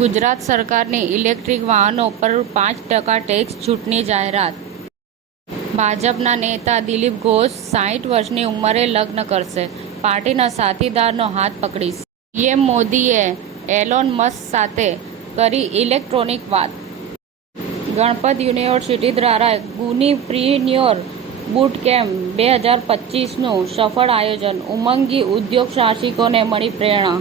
ગુજરાત સરકારની ઇલેક્ટ્રિક વાહનો પર 5% ટેક્સ છૂટની જાહેરાત. ભાજપના નેતા દિલીપ ઘોષ 60 વર્ષની ઉંમરે લગ્ન કરશે. પાર્ટીના સાથીદારનો હાથ પકડીશ. પીએમ મોદીએ એલોન મસ્ક સાથે કરી ઇલેક્ટ્રોનિક વાત. ગણપત યુનિવર્સિટી દ્વારા ગુનીપ્રિન્યોર બુટ કેમ્પ 2025નું સફળ આયોજન. ઉમંગી ઉદ્યોગ સાહસિકોને મળી પ્રેરણા.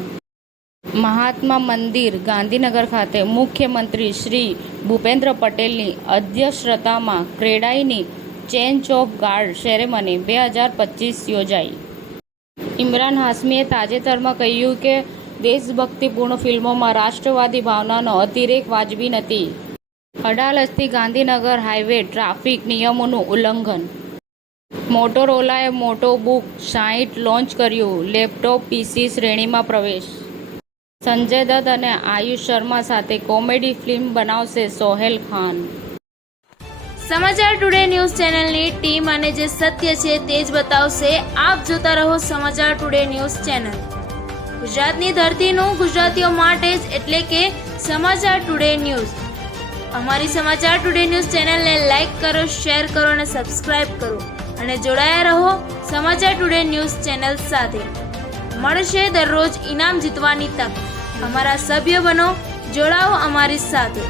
મહાત્મા મંદિર, ગાંધીનગર ખાતે મુખ્યમંત્રી શ્રી ભૂપેન્દ્ર પટેલની અધ્યક્ષતામાં ક્રેડાઈની ચેન્જ ઓફ ગાર્ડ સેરેમની 2025 યોજાઈ. ઇમરાન હાશમીએ તાજેતરમાં કહ્યું કે દેશભક્તિપૂર્ણ ફિલ્મોમાં રાષ્ટ્રવાદી ભાવનાનો અતિરેક વાજબી નથી. અડાલજથી ગાંધીનગર હાઈવે ટ્રાફિક નિયમોનું ઉલ્લંઘન. મોટોરોલાએ મોટો બુક 60 લોન્ચ કર્યું. લેપટોપ પીસી શ્રેણીમાં પ્રવેશ. સંજય દત્ત અને આયુષ શર્મા સાથે કોમેડી ફિલ્મ બનાવશે સોહેલ ખાન. સમાચાર ટુડે ન્યૂઝ ચેનલની ટીમ અને જે સત્ય છે તે જ બતાવશે. આપ જોતા રહો સમાચાર ટુડે ન્યૂઝ ચેનલ. ગુજરાતની ધરતીનું ગુજરાતીઓ માટે જ, એટલે કે સમાચાર ટુડે ન્યૂઝ. અમારી સમાચાર ટુડે ન્યૂઝ ચેનલને લાઈક કરો, શેર કરો અને સબસ્ક્રાઇબ કરો અને જોડાયા રહો સમાચાર ટુડે ન્યૂઝ ચેનલ સાથે. મળશે દરરોજ ઇનામ જીતવાની તક. અમારા સભ્ય બનો, જોડાઓ અમારી સાથે.